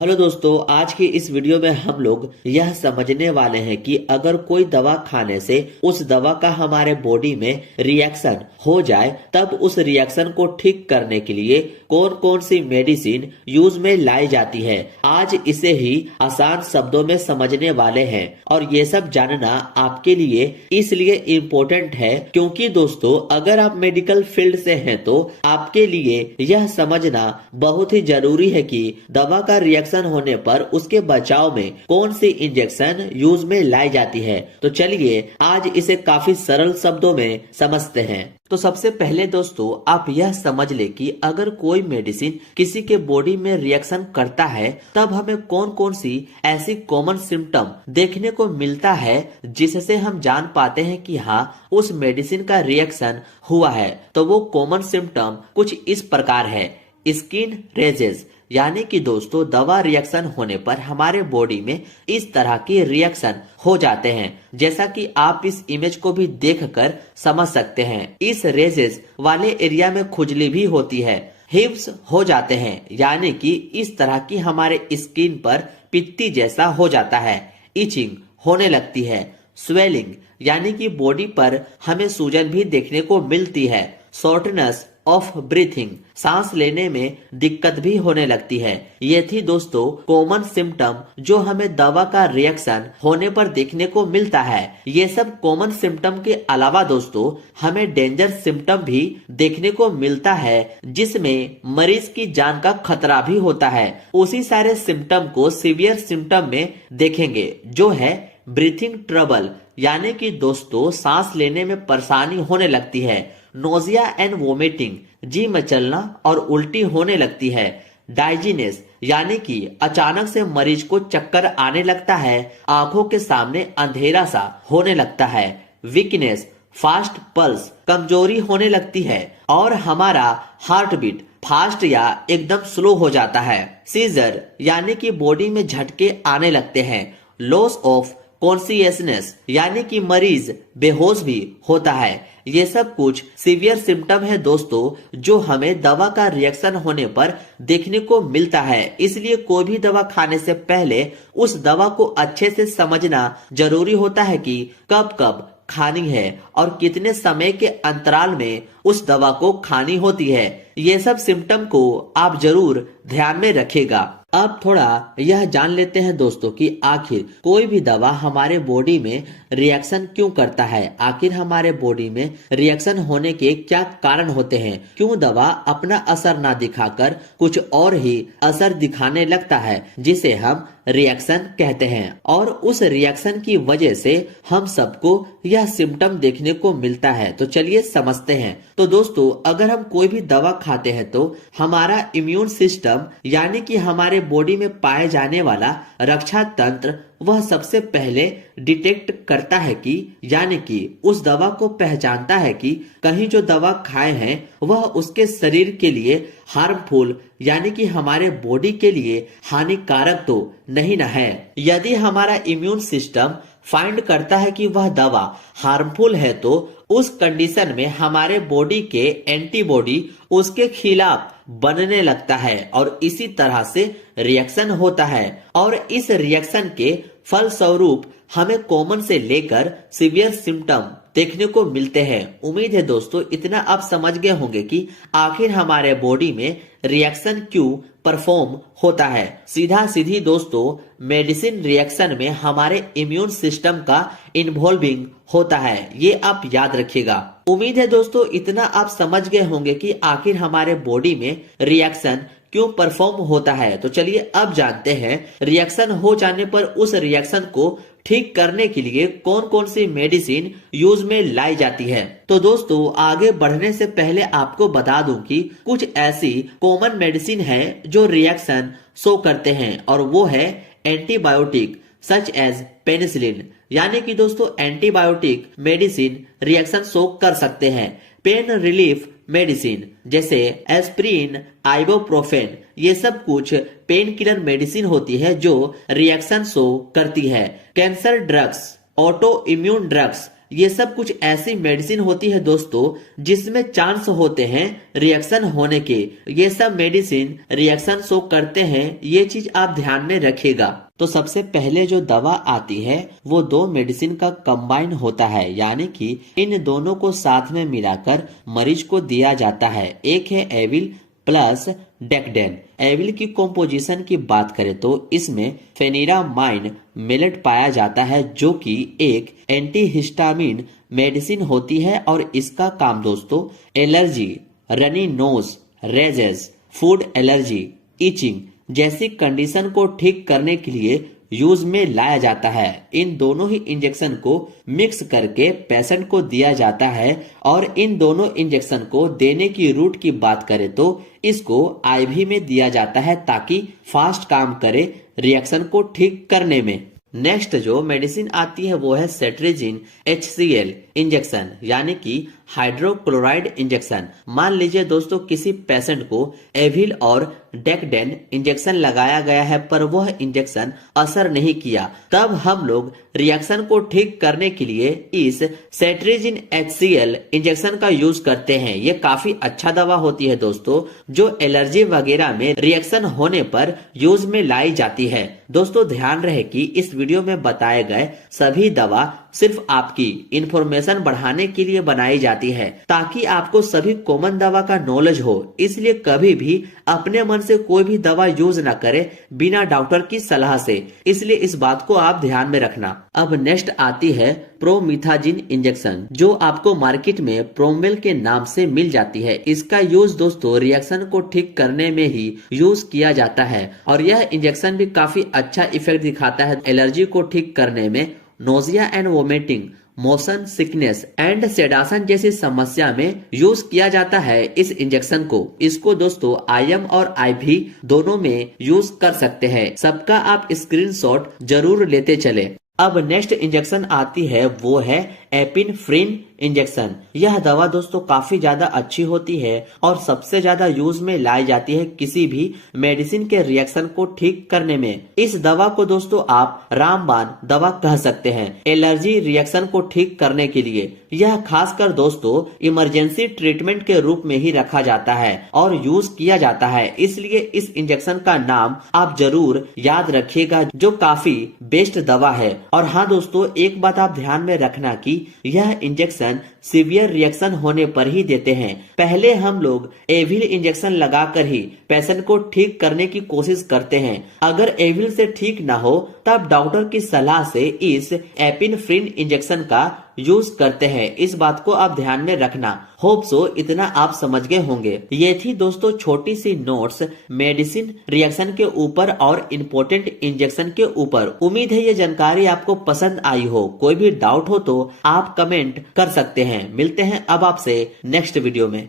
Hello दोस्तों, आज की इस वीडियो में हम लोग यह समझने वाले हैं कि अगर कोई दवा खाने से उस दवा का हमारे बॉडी में रिएक्शन हो जाए तब उस रिएक्शन को ठीक करने के लिए कौन कौन सी मेडिसिन यूज में लाई जाती है। आज इसे ही आसान शब्दों में समझने वाले हैं और ये सब जानना आपके लिए इसलिए इम्पोर्टेंट है क्योंकि दोस्तों अगर आप मेडिकल फील्ड से हैं तो आपके लिए यह समझना बहुत ही जरूरी है कि दवा का रिएक्शन होने पर उसके बचाव में कौन सी इंजेक्शन यूज में लाई जाती है। तो चलिए आज इसे काफी सरल शब्दों में समझते हैं। तो सबसे पहले दोस्तों आप यह समझ ले कि अगर कोई मेडिसिन किसी के बॉडी में रिएक्शन करता है तब हमें कौन कौन सी ऐसी कॉमन सिम्टम देखने को मिलता है जिससे हम जान पाते हैं कि हाँ उस मेडिसिन का रिएक्शन हुआ है। तो वो कॉमन सिम्टम कुछ इस प्रकार है। स्किन रेजेस, यानी कि दोस्तों दवा रिएक्शन होने पर हमारे बॉडी में इस तरह की रिएक्शन हो जाते हैं, जैसा कि आप इस इमेज को भी देखकर समझ सकते हैं। इस रेजेस वाले एरिया में खुजली भी होती है। हिप्स हो जाते हैं, यानी कि इस तरह की हमारे स्किन पर पित्ती जैसा हो जाता है। इचिंग होने लगती है। स्वेलिंग, यानी कि बॉडी पर हमें सूजन भी देखने को मिलती है। शॉर्टनेस ऑफ ब्रीथिंग, सांस लेने में दिक्कत भी होने लगती है। ये थी दोस्तों कॉमन सिम्टम जो हमें दवा का रिएक्शन होने पर देखने को मिलता है। ये सब कॉमन सिम्टम के अलावा दोस्तों हमें डेंजर सिम्टम भी देखने को मिलता है जिसमें मरीज की जान का खतरा भी होता है। उसी सारे सिम्टम को सीवियर सिम्टम में देखेंगे जो है ब्रीथिंग ट्रबल, यानी कि दोस्तों सांस लेने में परेशानी होने लगती है। नोजिया एंड वोमिटिंग, जी मचलना और उल्टी होने लगती है। डाइजीनेस, यानी कि अचानक से मरीज को चक्कर आने लगता है, आंखों के सामने अंधेरा सा होने लगता है। वीकनेस, फास्ट पल्स, कमजोरी होने लगती है और हमारा हार्ट बीट फास्ट या एकदम स्लो हो जाता है। सीजर, यानी कि बॉडी में झटके आने लगते हैं। लॉस ऑफ कॉन्शियसनेस, यानी कि मरीज बेहोश भी होता है। ये सब कुछ सीवियर सिम्टम है दोस्तों जो हमें दवा का रिएक्शन होने पर देखने को मिलता है। इसलिए कोई भी दवा खाने से पहले उस दवा को अच्छे से समझना जरूरी होता है कि कब कब खानी है और कितने समय के अंतराल में उस दवा को खानी होती है। ये सब सिम्टम को आप जरूर ध्यान में रखिएगा। अब थोड़ा यह जान लेते हैं दोस्तों कि आखिर कोई भी दवा हमारे बॉडी में रिएक्शन क्यों करता है। आखिर हमारे बॉडी में रिएक्शन होने के क्या कारण होते हैं। क्यों दवा अपना असर ना दिखाकर कुछ और ही असर दिखाने लगता है जिसे हम रिएक्शन कहते हैं और उस रिएक्शन की वजह से हम सबको यह सिम्टम देखने को मिलता है। तो चलिए समझते हैं। तो दोस्तों अगर हम कोई भी दवा खाते हैं तो हमारा इम्यून सिस्टम, यानी कि हमारे बॉडी में पाए जाने वाला रक्षा तंत्र, वह सबसे पहले डिटेक्ट करता है कि यानी कि उस दवा को पहचानता है कि कहीं जो दवा खाए हैं वह उसके शरीर के लिए हार्मफुल, यानी कि हमारे बॉडी के लिए हानिकारक तो नहीं ना है। यदि हमारा इम्यून सिस्टम फाइंड करता है कि वह दवा हार्मफुल है तो उस कंडीशन में हमारे बॉडी के एंटीबॉडी उसके खिलाफ बनने लगता है और इसी तरह से रिएक्शन होता है और इस रिएक्शन के फलस्वरूप हमें कॉमन से लेकर सीवियर सिम्टम देखने को मिलते हैं। उम्मीद है दोस्तों इतना आप समझ गए होंगे कि आखिर हमारे बॉडी में रिएक्शन क्यों परफॉर्म होता है। सीधा सीधी दोस्तों मेडिसिन रिएक्शन में हमारे इम्यून सिस्टम का इन्वॉल्विंग होता है, ये आप याद रखिएगा। उम्मीद है दोस्तों इतना आप समझ गए होंगे कि आखिर हमारे बॉडी में रिएक्शन क्यों परफॉर्म होता है। तो चलिए अब जानते हैं रिएक्शन हो जाने पर उस रिएक्शन को ठीक करने के लिए कौन कौन सी मेडिसिन यूज में लाई जाती है। तो दोस्तों आगे बढ़ने से पहले आपको बता दूं कि कुछ ऐसी कॉमन मेडिसिन है जो रिएक्शन शो करते हैं और वो है एंटीबायोटिक सच एज पेनिसिलिन, यानी कि दोस्तों एंटीबायोटिक मेडिसिन रिएक्शन शो कर सकते हैं। पेन रिलीफ मेडिसिन जैसे एस्प्रिन, आइबोप्रोफेन, ये सब कुछ पेन किलर मेडिसिन होती है जो रिएक्शन शो करती है। Cancer drugs, auto immune drugs, ये सब कुछ ऐसी मेडिसिन होती है दोस्तों जिसमें चांस होते हैं रिएक्शन होने के। ये सब मेडिसिन रिएक्शन शो करते हैं, ये चीज आप ध्यान में रखिएगा। तो सबसे पहले जो दवा आती है वो दो मेडिसिन का कंबाइन होता है, यानी कि इन दोनों को साथ में मिलाकर मरीज को दिया जाता है। एक है एविल प्लस डेक्डेन। एविल की कॉम्पोजिशन की बात करें तो इसमें फेनिरामाइन मेलेट पाया जाता है, जो कि एक एंटीहिस्टामिन मेडिसिन होती है और इसका काम दोस्तों allergy, runny nose, rashes, food allergy, itching जैसी कंडीशन को ठीक करने के लिए यूज में लाया जाता है। इन दोनों ही इंजेक्शन को मिक्स करके पेशेंट को दिया जाता है और इन दोनों इंजेक्शन को देने की रूट की बात करें तो इसको आईवी में दिया जाता है ताकि फास्ट काम करे रिएक्शन को ठीक करने में। नेक्स्ट जो मेडिसिन आती है वो है सेट्रिजिन HCl इंजेक्शन, यानी कि हाइड्रोक्लोराइड इंजेक्शन। मान लीजिए दोस्तों किसी पेशेंट को एविल और डेक्डेन इंजेक्शन लगाया गया है पर वह इंजेक्शन असर नहीं किया, तब हम लोग रिएक्शन को ठीक करने के लिए इस सेट्रिजिन HCl इंजेक्शन का यूज करते हैं। ये काफी अच्छा दवा होती है दोस्तों, जो एलर्जी वगैरह में रिएक्शन होने पर यूज में लाई जाती है। दोस्तों ध्यान रहे कि इस वीडियो में बताए गए सभी दवा सिर्फ आपकी इंफॉर्मेशन बढ़ाने के लिए बनाई जाती है ताकि आपको सभी कॉमन दवा का नॉलेज हो। इसलिए कभी भी अपने मन से कोई भी दवा यूज ना करे बिना डॉक्टर की सलाह से, इसलिए इस बात को आप ध्यान में रखना। अब नेक्स्ट आती है प्रोमिथाजिन इंजेक्शन, जो आपको मार्केट में प्रोमेल के नाम से मिल जाती है। इसका यूज दोस्तों रिएक्शन को ठीक करने में ही यूज किया जाता है और यह इंजेक्शन भी काफी अच्छा इफेक्ट दिखाता है एलर्जी को ठीक करने में। Nausea and vomiting, motion sickness and sedation जैसी समस्या में यूज किया जाता है इस इंजेक्शन को। इसको दोस्तों IM और IV दोनों में यूज कर सकते हैं। सबका आप स्क्रीनशॉट जरूर लेते चले। अब नेक्स्ट इंजेक्शन आती है वो है एपिनफ्रिन इंजेक्शन। यह दवा दोस्तों काफी ज्यादा अच्छी होती है और सबसे ज्यादा यूज में लाई जाती है किसी भी मेडिसिन के रिएक्शन को ठीक करने में। इस दवा को दोस्तों आप रामबाण दवा कह सकते हैं एलर्जी रिएक्शन को ठीक करने के लिए। यह खासकर दोस्तों इमरजेंसी ट्रीटमेंट के रूप में ही रखा जाता है और यूज किया जाता है, इसलिए इस इंजेक्शन का नाम आप जरूर याद रखिएगा, जो काफी बेस्ट दवा है। और हाँ दोस्तों, एक बात आप ध्यान में रखना कि यह इंजेक्शन सीवियर रिएक्शन होने पर ही देते हैं। पहले हम लोग एविल इंजेक्शन लगाकर ही पेशेंट को ठीक करने की कोशिश करते हैं। अगर एविल से ठीक ना हो तब डॉक्टर की सलाह से इस एपिनफ्रिन इंजेक्शन का यूज करते हैं। इस बात को आप ध्यान में रखना। होप सो इतना आप समझ गए होंगे। ये थी दोस्तों छोटी सी नोट्स मेडिसिन रिएक्शन के ऊपर और इम्पोर्टेंट इंजेक्शन के ऊपर। उम्मीद है ये जानकारी आपको पसंद आई हो। कोई भी डाउट हो तो आप कमेंट कर सकते हैं। मिलते हैं अब आपसे नेक्स्ट वीडियो में।